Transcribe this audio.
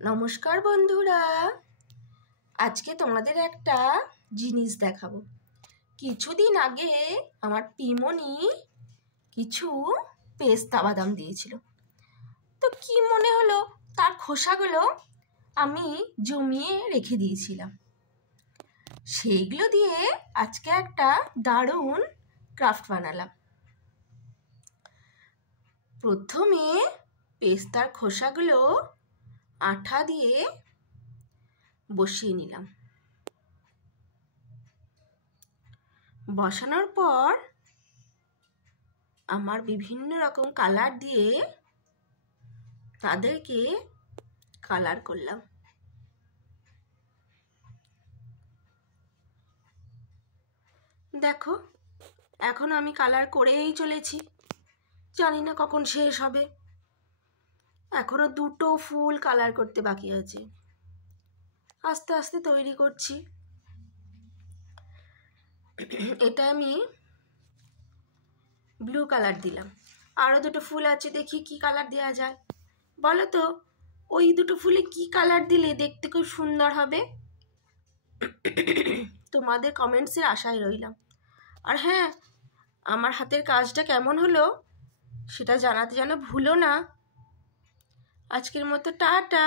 নমস্কার বন্ধুরা, আজকে তোমাদের একটা জিনিস দেখাবো। কিছুদিন আগে আমার পিমনি কিছু পেস্তা বাদাম দিয়েছিল, তো কি মনে হলো তার খোসাগুলো আমি জমিয়ে রেখে দিয়েছিলাম। সেইগুলো দিয়ে আজকে একটা দারুণ ক্রাফট বানালাম। প্রথমে পেস্তার খোসাগুলো আঠা দিয়ে বসিয়ে নিলাম। বসানোর পর আমার বিভিন্ন রকম কালার দিয়ে তাদেরকে কালার করলাম। দেখো, এখন আমি কালার করেই চলেছি, জানি না কখন শেষ হবে। এখনো দুটো ফুল কালার করতে বাকি আছে, আস্তে আস্তে তৈরি করছি। এটা আমি ব্লু কালার দিলাম, আরও দুটো ফুল আছে, দেখি কি কালার দেওয়া যায়। বলো তো, ওই দুটো ফুলে কি কালার দিলে দেখতে খুব সুন্দর হবে? তোমাদের কমেন্টসের আশায় রইলাম। আর হ্যাঁ, আমার হাতের কাজটা কেমন হলো সেটা জানাতে যেন ভুলো না। আজকের মতো টাটা।